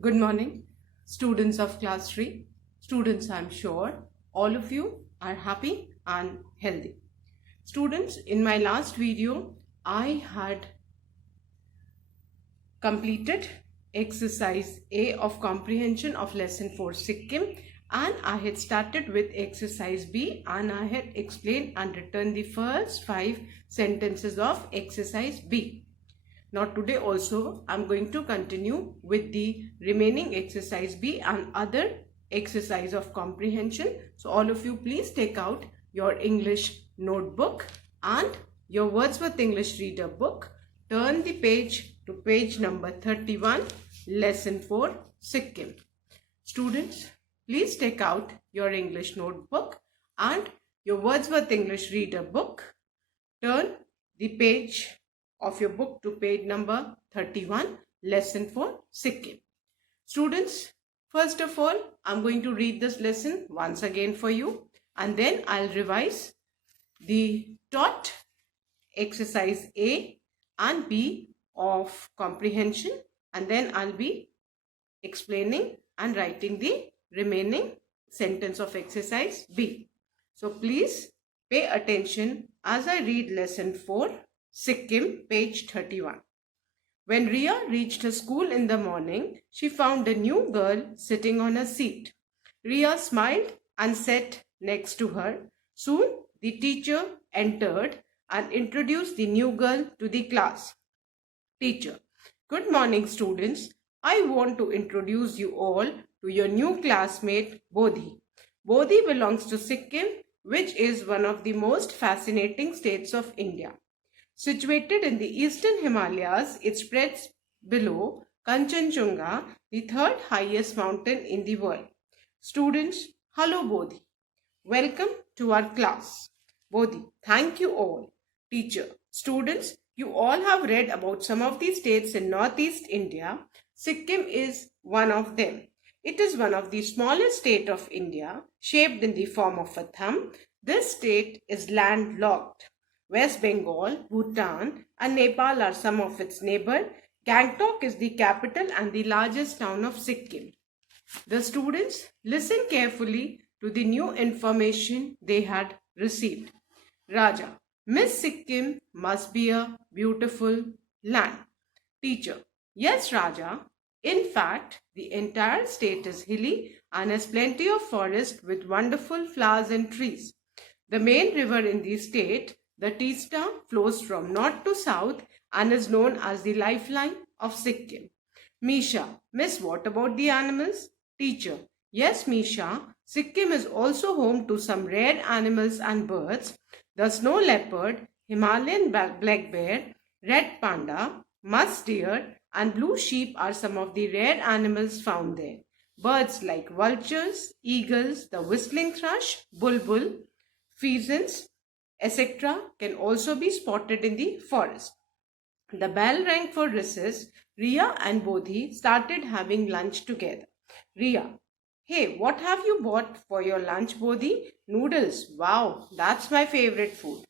Good morning, students of class 3. Students, I'm sure all of you are happy and healthy. Students, in my last video, I had completed exercise A of comprehension of lesson 4 Sikkim, and I had started with exercise B and I had explained and written the first 5 sentences of exercise B. Now today also I'm going to continue with the remaining exercise B and other exercise of comprehension. So all of you please take out your English notebook and your Wordsworth English Reader book. Turn the page to page number 31, lesson 4 Sikkim. Students, please take out your English notebook and your Wordsworth English Reader book. Turn the page of your book to page number 31, lesson 4 Sikkim. Students, first of all, I'm going to read this lesson once again for you, and then I'll revise the taught exercise A and B of comprehension, and then I'll be explaining and writing the remaining sentence of exercise B. So please pay attention as I read lesson 4 Sikkim, page 31. When Ria reached her school in the morning, she found a new girl sitting on a seat. Ria smiled and sat next to her. Soon the teacher entered and introduced the new girl to the class. Teacher: Good morning, students. I want to introduce you all to your new classmate, Bodhi. Bodhi belongs to Sikkim, which is one of the most fascinating states of India. Situated in the eastern Himalayas, it spreads below Kanchenjunga, the third highest mountain in the world. Students, hello Bodhi. Welcome to our class. Bodhi: Thank you all. Teacher: Students, you all have read about some of the states in northeast India. Sikkim is one of them. It is one of the smallest states of India, shaped in the form of a thumb. This state is landlocked. West Bengal, Bhutan, and Nepal are some of its neighbors. Gangtok is the capital and the largest town of Sikkim. The students listened carefully to the new information they had received. Raja: Miss Sikkim must be a beautiful land. Teacher: Yes, Raja. In fact, the entire state is hilly and has plenty of forest with wonderful flowers and trees. The main river in the state, the Teesta, flows from north to south and is known as the lifeline of Sikkim. Misha: Miss, what about the animals? Teacher: Yes, Misha. Sikkim is also home to some rare animals and birds. The snow leopard, Himalayan black bear, red panda, musk deer, and blue sheep are some of the rare animals found there. Birds like vultures, eagles, the whistling thrush, bulbul, pheasants, etc. can also be spotted in the forest. The bell rang for recess. Ria and Bodhi started having lunch together. Ria: Hey, what have you bought for your lunch, Bodhi? Noodles. Wow, that's my favorite food.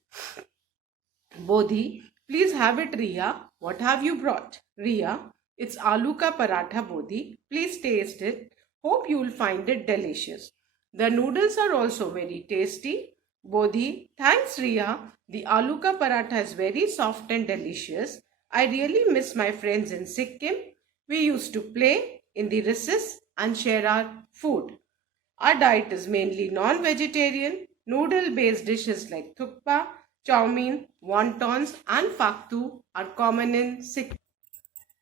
Bodhi: Please have it, Ria. What have you brought? Ria: It's aloo ka paratha, Bodhi. Please taste it. Hope you'll find it delicious. The noodles are also very tasty. Bodhi: Thanks, Ria. The aloo ka paratha is very soft and delicious. I really miss my friends in Sikkim. We used to play in the recess and share our food. Our diet is mainly non-vegetarian. Noodle-based dishes like thukpa, chow mein, wontons, and faktu are common in Sikkim.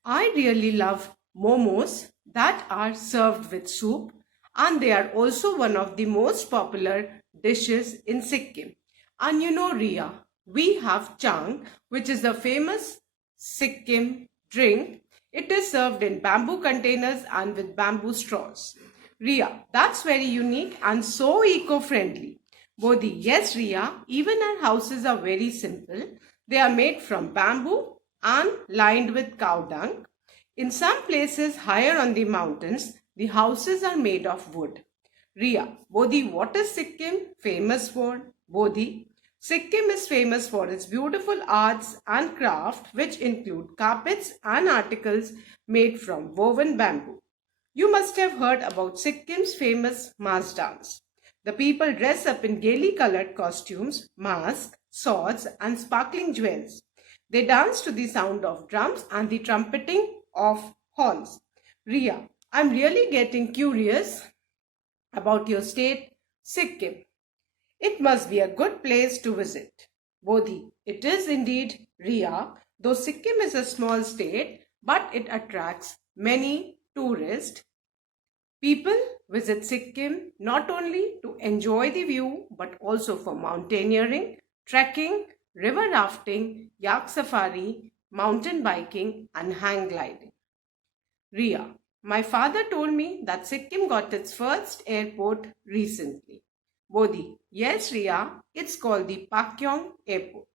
I really love momos that are served with soup, and they are also one of the most popular dishes in Sikkim. And you know, Ria, we have chang, which is a famous Sikkim drink. It is served in bamboo containers and with bamboo straws. Ria: That's very unique and so eco-friendly. Bodhi: Yes, Ria, even our houses are very simple. They are made from bamboo and lined with cow dung. In some places higher on the mountains, the houses are made of wood. Ria: Bodhi, what is Sikkim famous for? Bodhi: Sikkim is famous for its beautiful arts and craft, which include carpets and articles made from woven bamboo. You must have heard about Sikkim's famous Mas dance. The people dress up in gaily colored costumes, masks, swords, and sparkling jewels. They dance to the sound of drums and the trumpeting of horns. Ria, I'm really getting curious about your state, Sikkim. It must be a good place to visit. Bodhi, it is indeed, Ria, though Sikkim is a small state, but it attracts many tourists. People visit Sikkim not only to enjoy the view but also for mountaineering, trekking, river rafting, yak safari, mountain biking, and hang gliding. Ria, my father told me that Sikkim got its first airport recently. Bodhi, yes, Ria, it's called the Pakyong Airport.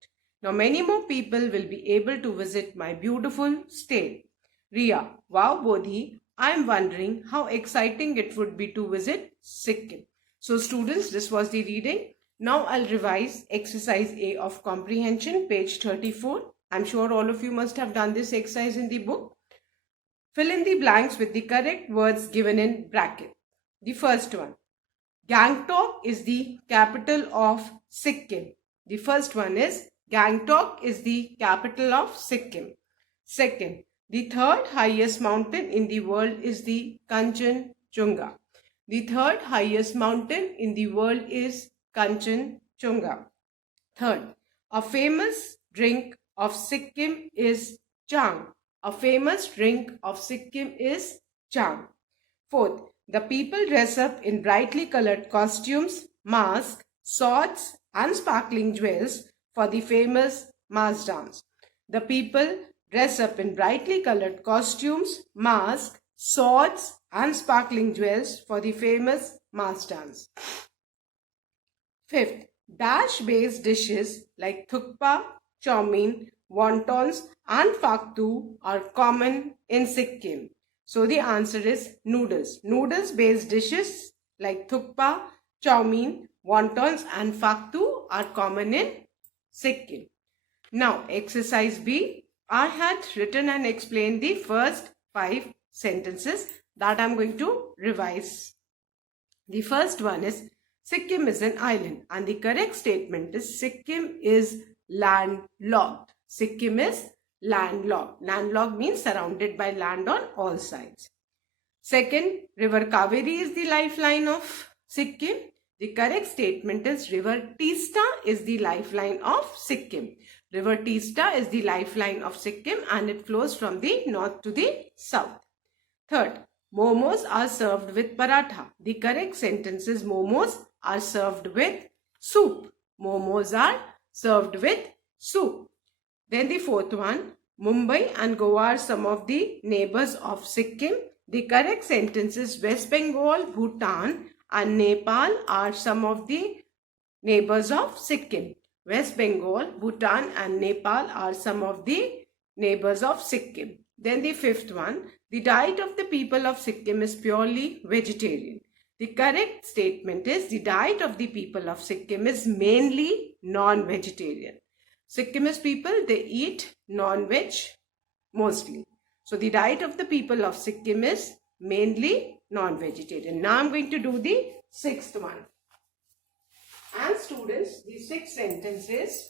Now, many more people will be able to visit my beautiful state. Ria, wow, Bodhi, I'm wondering how exciting it would be to visit Sikkim. So, students, this was the reading. Now, I'll revise exercise A of comprehension, page 34. I'm sure all of you must have done this exercise in the book. Fill in the blanks with the correct words given in bracket. The first one, Gangtok is the capital of Sikkim. The first one is Gangtok is the capital of Sikkim. Second, the third highest mountain in the world is the Kanchenjunga. The third highest mountain in the world is Kanchenjunga. Third, a famous drink of Sikkim is Chang. A famous drink of Sikkim is Chang. Fourth, the people dress up in brightly colored costumes, masks, swords, and sparkling jewels for the famous Mas dance. The people dress up in brightly colored costumes, masks, swords, and sparkling jewels for the famous Mas dance. Fifth, dash-based dishes like thukpa, chow mein, wontons, and faktu are common in Sikkim. So the answer is noodles. Noodles-based dishes like thukpa, chow mein, wontons, and faktu are common in Sikkim. Now, exercise B. I had written and explained the first 5 sentences that I'm going to revise. The first one is Sikkim is an island, and the correct statement is Sikkim is landlocked. Sikkim is landlocked. Landlocked means surrounded by land on all sides. Second, River Kaveri is the lifeline of Sikkim. The correct statement is River Teesta is the lifeline of Sikkim. River Teesta is the lifeline of Sikkim and it flows from the north to the south. Third, momos are served with paratha. The correct sentence is momos are served with soup. Momos are served with soup. Then the fourth one, Mumbai and Goa are some of the neighbors of Sikkim. The correct sentence is West Bengal, Bhutan and Nepal are some of the neighbors of Sikkim. West Bengal, Bhutan and Nepal are some of the neighbors of Sikkim. Then the fifth one, the diet of the people of Sikkim is purely vegetarian. The correct statement is the diet of the people of Sikkim is mainly non-vegetarian. Sikkimese people, they eat non-veg mostly. So the diet of the people of Sikkim is mainly non-vegetarian. Now I'm going to do the sixth one. And students, the sixth sentence is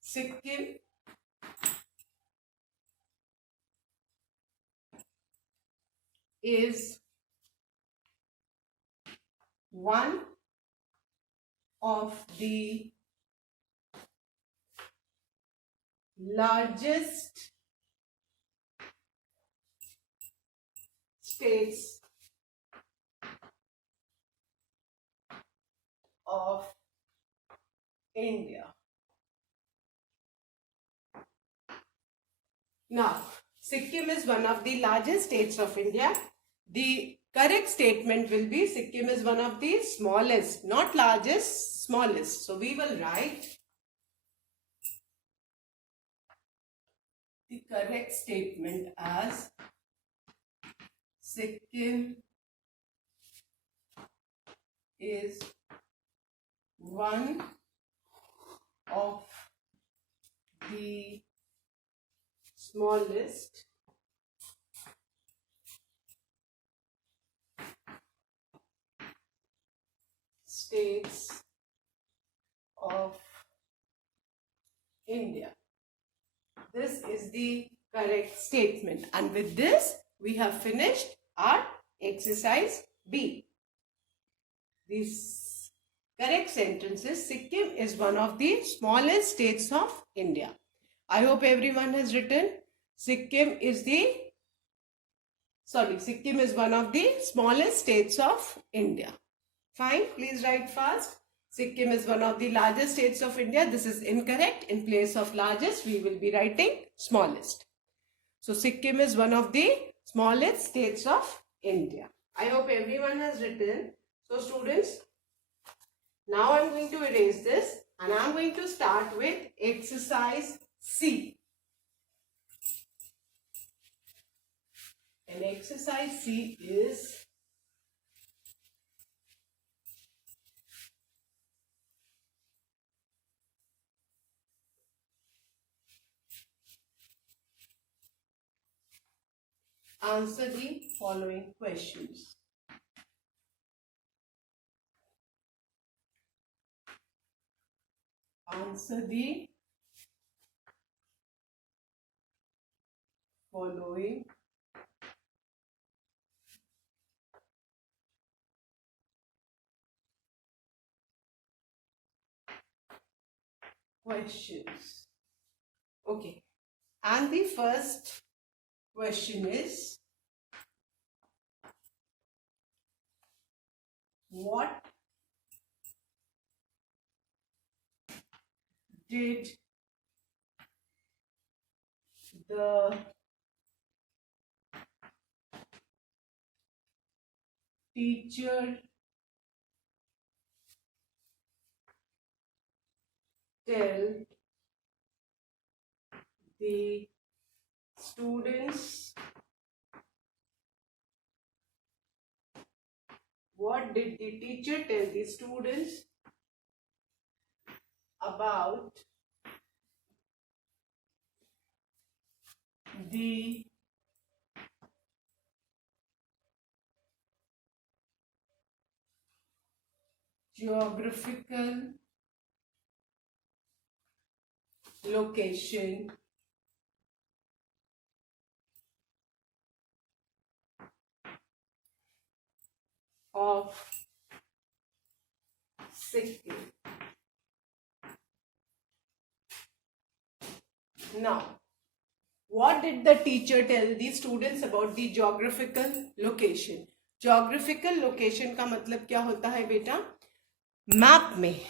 Sikkim is one of the largest states of India. Now, Sikkim is one of the largest states of India. The correct statement will be Sikkim is one of the smallest, not largest, smallest. So, we will write the correct statement as Sikkim is one of the smallest states of India. This is the correct statement. And with this, we have finished our exercise B. These correct sentences: Sikkim is one of the smallest states of India. I hope everyone has written Sikkim is one of the smallest states of India. Fine, please write fast. Sikkim is one of the largest states of India. This is incorrect. In place of largest, we will be writing smallest. So Sikkim is one of the smallest states of India. I hope everyone has written. So students, now I'm going to erase this and I'm going to start with exercise C. And exercise C is answer the following questions. Answer the following questions. Okay. And the first question is, what did the teacher tell the students? What did the teacher tell the students about the geographical location of Sikkim? Now, what did the teacher tell the students about the geographical location? Geographical location का मतलब क्या होता है बेटा? Map में,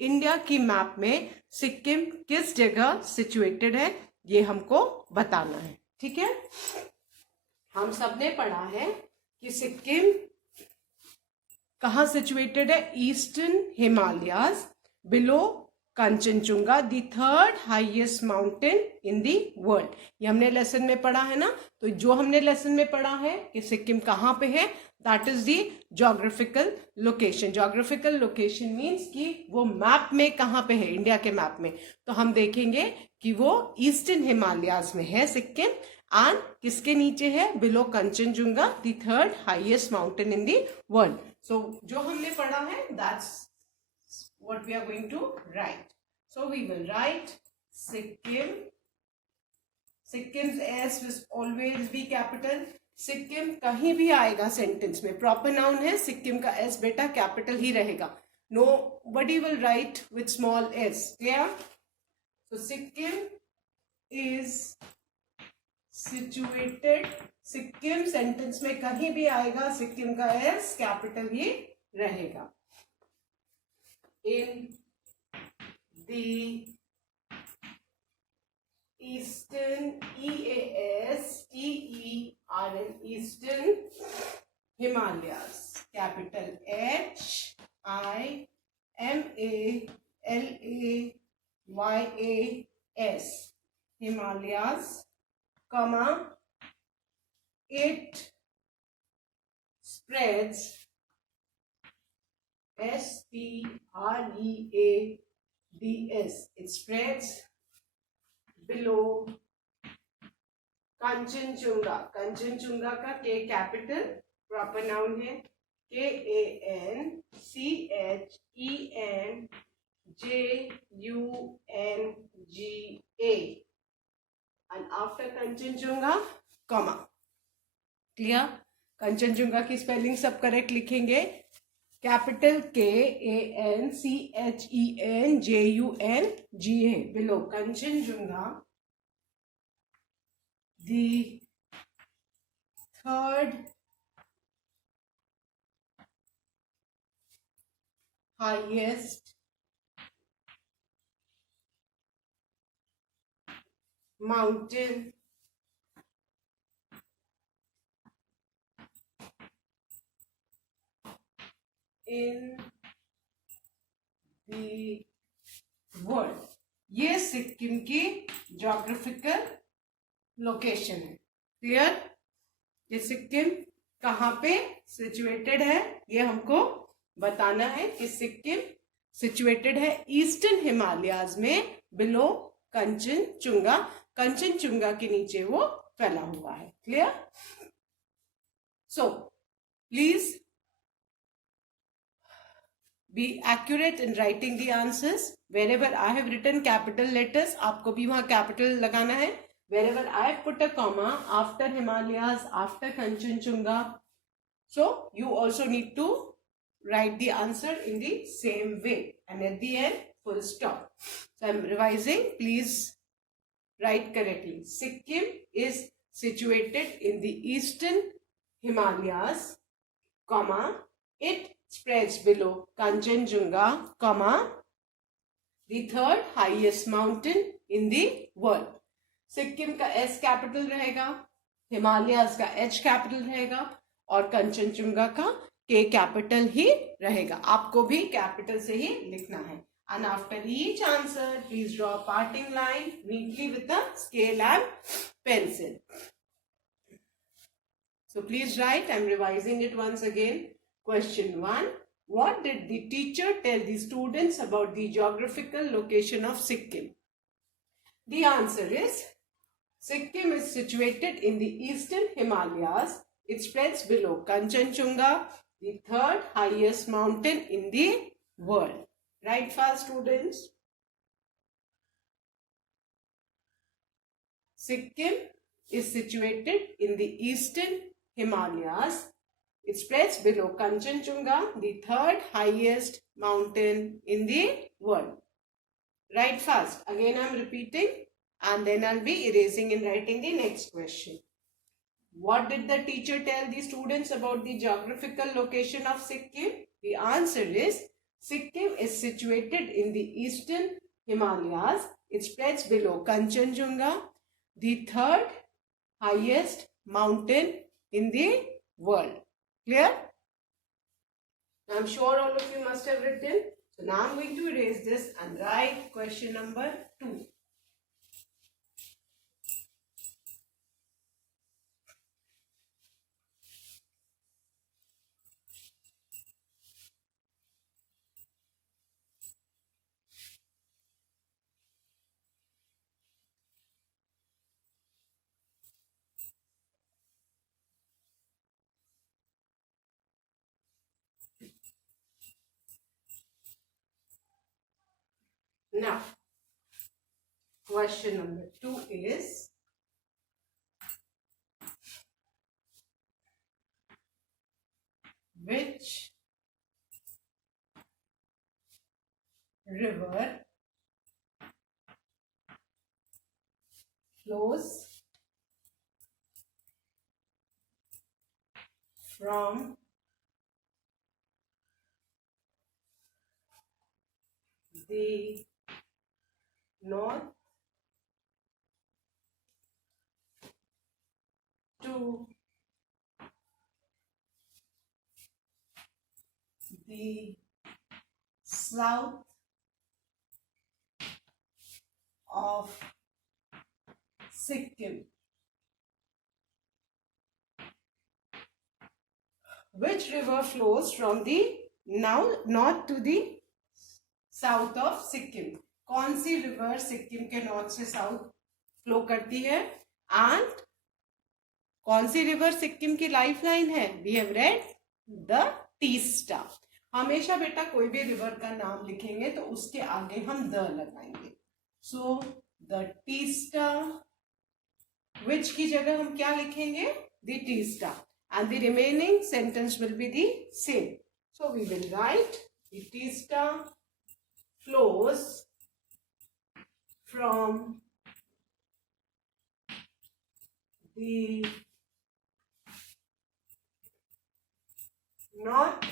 India की map में सिक्किम किस जगह सिचुएटेड है ये हमको बताना है. ठीक है, हम सबने पढ़ा है कि सिक्किम कहाँ सिचुएटेड है? Eastern Himalayas below Kanchenjunga, the third highest mountain in the world. ये हमने लेसन में पढ़ा है ना. तो जो हमने लेसन में पढ़ा है कि सिक्किम कहाँ पे है, that is the geographical location. Geographical location means कि वो मैप में कहाँ पे है, इंडिया के मैप में. तो हम देखेंगे कि वो ईस्टर्न हिमालयाज में है सिक्किम, एंड किसके नीचे है? Below Kanchenjunga, the third highest mountain in the world. So जो हमने पढ़ा है, that's what we are going to write. So we will write Sikkim. Sikkim's S will always be capital. Sikkim कहीं भी आएगा सेंटेंस में, प्रॉपर नाउन है, सिक्किम का एस बेटा कैपिटल ही रहेगा. Nobody will write with small S. Clear? So Sikkim is situated. Sikkim sentence में कहीं भी आएगा, सिक्किम का एस कैपिटल ही रहेगा. In the eastern, EASTERN, eastern Himalayas, capital HIMALAYAS, Himalayas, comma, it spreads, SPREADS, it spreads below Kanchenjunga. Kanchenjunga का के कैपिटल प्रॉपर नाउन है. Kanchenjunga, and after Kanchenjunga, comma. Clear? Kanchenjunga की स्पेलिंग सब करेक्ट लिखेंगे. Capital KANCHENJUNGA below Kanchenjunga, the third highest mountain in the world. ये सिक्किम की geographical location है. Clear? ये सिक्किम कहाँ पे सिचुएटेड है ये हमको बताना है कि सिक्किम सिचुएटेड है ईस्टर्न हिमालयाज में बिलो कंचनजुंगा. कंचनजुंगा के नीचे वो फैला हुआ है. Clear? So please be accurate in writing the answers. Wherever I have written capital letters, आपको भी वहां capital लगाना है. Wherever I have put a comma after Himalayas, after Kanchenjunga, so you also need to write the answer in the same way, and at the end full stop. So I'm revising. Please write correctly. Sikkim is situated in the eastern Himalayas, comma, it spreads below Kanchenjunga, comma, the third highest mountain in the world. Sikkim का S capital रहेगा, हिमालयाज का H capital रहेगा और कंचनजुंगा का K capital ही रहेगा. आपको भी कैपिटल से ही लिखना है. And after each answer, please draw a parting line neatly with a scale and pencil. So please write. I'm revising it once again. Question 1. What did the teacher tell the students about the geographical location of Sikkim? The answer is Sikkim is situated in the eastern Himalayas. It spreads below Kanchenjunga, the third highest mountain in the world. Write fast, students. Sikkim is situated in the eastern Himalayas. It spreads below Kanchenjunga, the third highest mountain in the world. Write fast. Again I am repeating and then I will be erasing and writing the next question. What did the teacher tell the students about the geographical location of Sikkim? The answer is Sikkim is situated in the eastern Himalayas. It spreads below Kanchenjunga, the third highest mountain in the world. Clear? I'm sure all of you must have written. So now I'm going to erase this and write question number 2. Now, question number 2 is, which river flows from the north to the south of Sikkim? Which river flows from the north to the south of Sikkim? कौन सी river Sikkim के north से south flow करती है? And कौन सी river Sikkim की lifeline है? We have read the Teesta. हमेशा बेटा कोई भी रिवर का नाम लिखेंगे तो उसके आगे हम द लगाएंगे। सो द टीस्टा, विच की जगह हम क्या लिखेंगे? The Teesta, and the remaining sentence will be the same. So we will write the Teesta flows from the north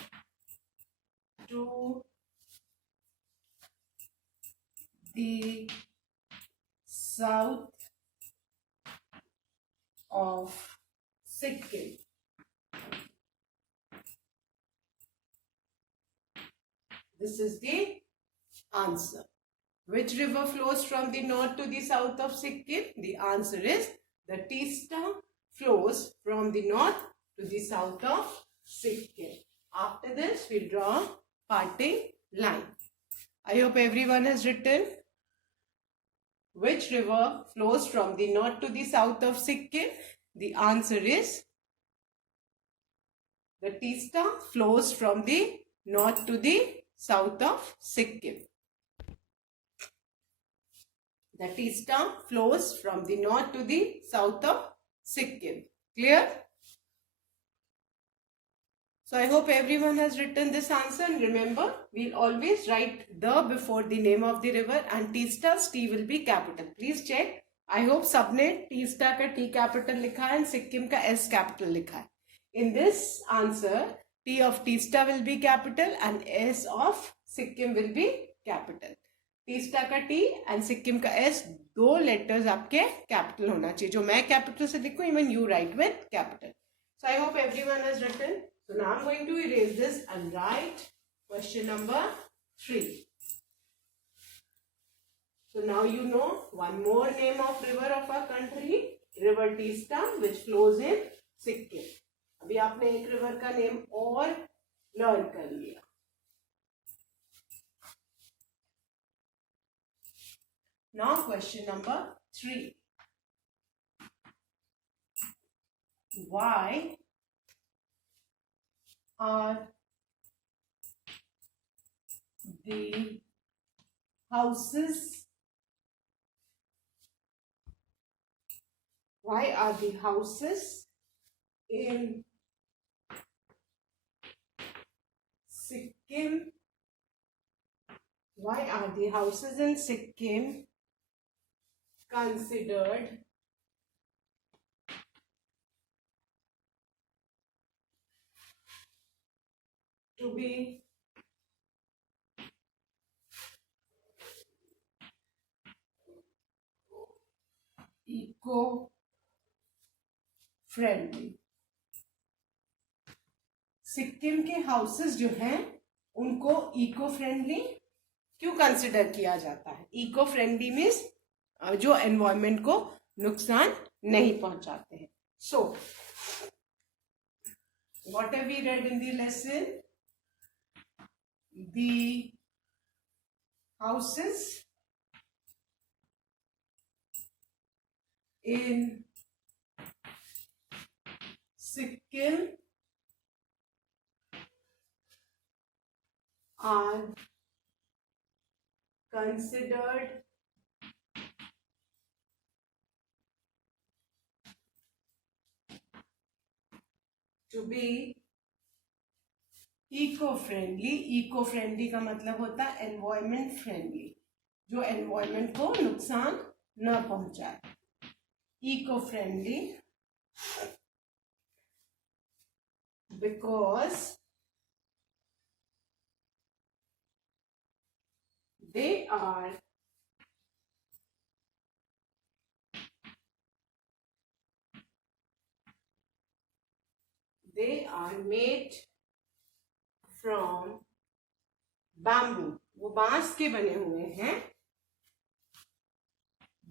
to the south of Sikkim. This is the answer. Which river flows from the north to the south of Sikkim? The answer is the Teesta flows from the north to the south of Sikkim. After this, we draw parting line. I hope everyone has written. Which river flows from the north to the south of Sikkim? The answer is the Teesta flows from the north to the south of Sikkim. The Teesta flows from the north to the south of Sikkim. Clear? So I hope everyone has written this answer, and remember, we'll always write the before the name of the river, and Teesta's T will be capital. Please check. I hope सबने Teesta का T capital लिखा है and Sikkim का S capital लिखा है. In this answer, T of Teesta will be capital and S of Sikkim will be capital. Teesta का T and Sikkim का S, दो लेटर्स आपके कैपिटल होना चाहिए. जो मैं कैपिटल से लिखूं, even you write with capital. So I hope everyone has written. So now I am going to erase this and write question number 3. So now you know one more name of river of a country, river Teesta which flows in Sikkim. अभी आपने एक river का name और learn कर लिया. Now question number 3. Why are the houses in Sikkim, considered to be eco-friendly? Sikkim के houses जो हैं उनको इको फ्रेंडली क्यों कंसिडर किया जाता है? इको फ्रेंडली मीन्स जो एनवायरमेंट को नुकसान नहीं पहुंचाते हैं. So what have we read in the lesson? The houses in Sikkim are considered to be eco-friendly. eco-friendly का मतलब होता है environment friendly, जो environment को नुकसान न पहुंचाए. eco-friendly because they are made from bamboo. वो बांस के बने हुए हैं.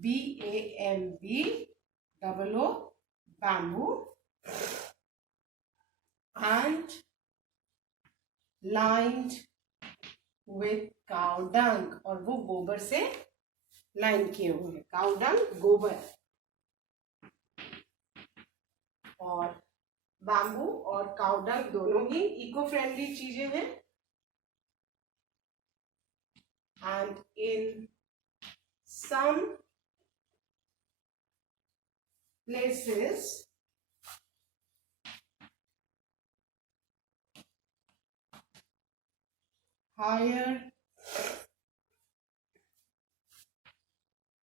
BAMBOO, bamboo, and lined with cow dung, और वो गोबर से लाइन किए हुए हैं. काउ डंग गोबर. और बैम्बू और काउ डंग दोनों ही इको फ्रेंडली चीजें हैं. And in some places higher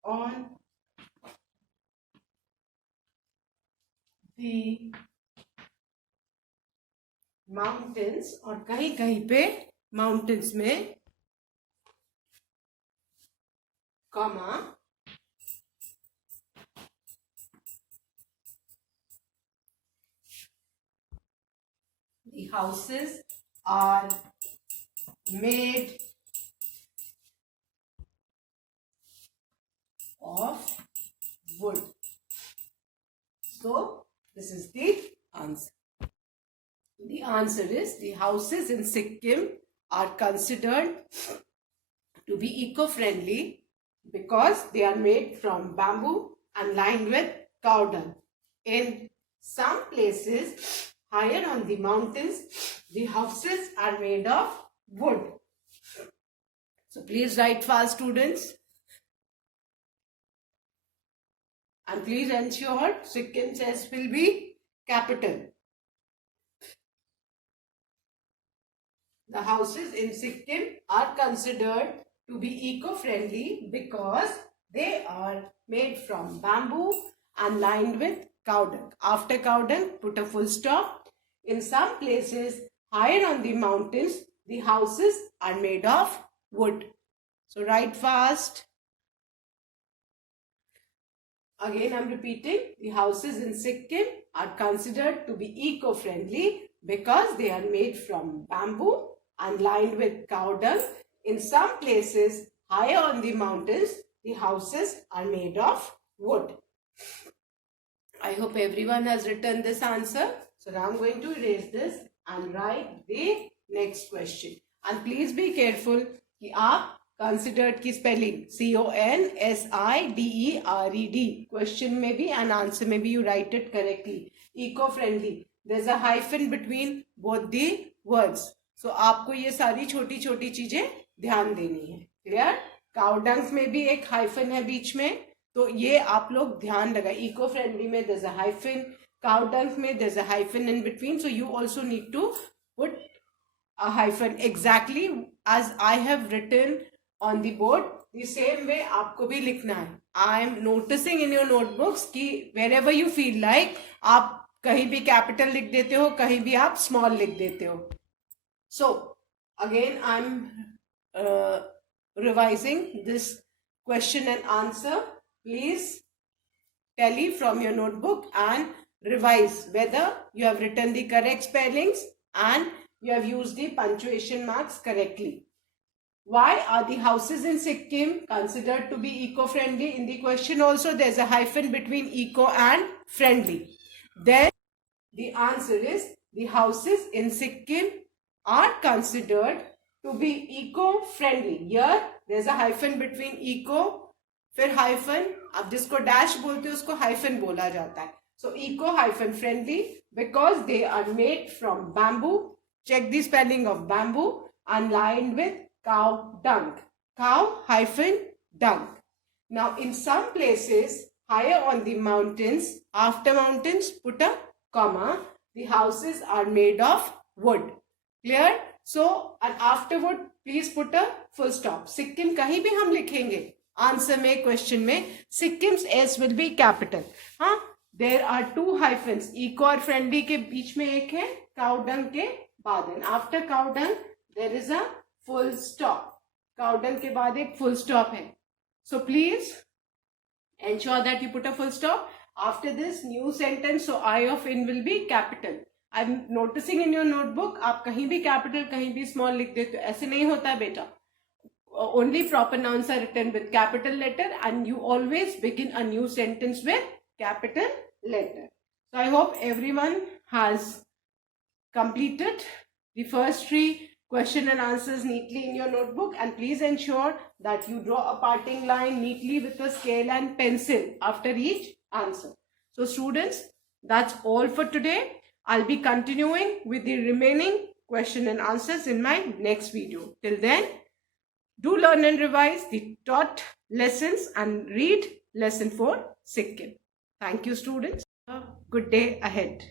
on the mountains, और कहीं कहीं पे माउंटेन्स में comma the houses are made of wood. So this is the answer. The answer is the houses in Sikkim are considered to be eco-friendly because they are made from bamboo and lined with cow dung. In some places higher on the mountains, the houses are made of wood. So please write fast, students. And please ensure Sikkim's S will be capital. The houses in Sikkim are considered to be eco-friendly because they are made from bamboo and lined with cow dung. After cow dung, put a full stop. In some places higher on the mountains, the houses are made of wood. So write fast. Again, I'm repeating. The houses in Sikkim are considered to be eco-friendly because they are made from bamboo and lined with cow dung. In some places higher on the mountains, the houses are made of wood. I hope everyone has written this answer. So now I'm going to erase this and write the next question. And please be careful कि आप considered की spelling CONSIDERED question में भी and answer में भी you write it correctly. Eco-friendly. There's a hyphen between both the words. So आपको ये सारी छोटी छोटी चीजें ध्यान देनी है. Clear? Cow dung में भी एक hyphen है बीच में, तो ये आप लोग ध्यान लगाए. Eco-friendly में there's a hyphen, cow dung में there's a hyphen in between, so you also need to put a hyphen exactly as I have written on the board. The same way आपको भी लिखना है. I am noticing in your notebooks कि wherever you feel like आप कहीं भी capital लिख देते हो, कहीं भी आप small लिख देते हो. So again I'm revising this question and answer. Please tally from your notebook and revise whether you have written the correct spellings and you have used the punctuation marks correctly. Why are the houses in Sikkim considered to be eco-friendly? In the question also there's a hyphen between eco and friendly. Then the answer is the houses in Sikkim are considered to be eco-friendly. Here there's a hyphen between eco, फिर hyphen, अब जिसको dash बोलते हैं उसको hyphen बोला जाता है. So eco hyphen friendly because they are made from bamboo. Check the spelling of bamboo and lined with cow dung. Cow hyphen dung. Now in some places higher on the mountains, after mountains put a comma. The houses are made of wood. Clear? So and afterward please put a full stop. Sikkim कहीं भी हम लिखेंगे answer में, question में, Sikkim's S will be capital. हाँ, there are to hyphens. Eco और friendly के बीच में एक है, काउ डंग के बाद है. After cow dung there is a full stop. Cow dung के बाद एक फुल स्टॉप है. So please ensure that you put a full stop. After this new sentence, so I of in will be capital. I'm noticing in your notebook आप कहीं भी capital कहीं भी small लिख देते हो. ऐसे नहीं होता है बेटा. Only proper nouns are written with capital letter and you always begin a new sentence with capital letter. So I hope everyone has completed the first three question and answers neatly in your notebook, and please ensure that you draw a parting line neatly with a scale and pencil after each answer. So students, that's all for today. I'll be continuing with the remaining question and answers in my next video. Till then, do learn and revise the taught lessons and read lesson 4 Sikkim. Thank you, students. Good day ahead.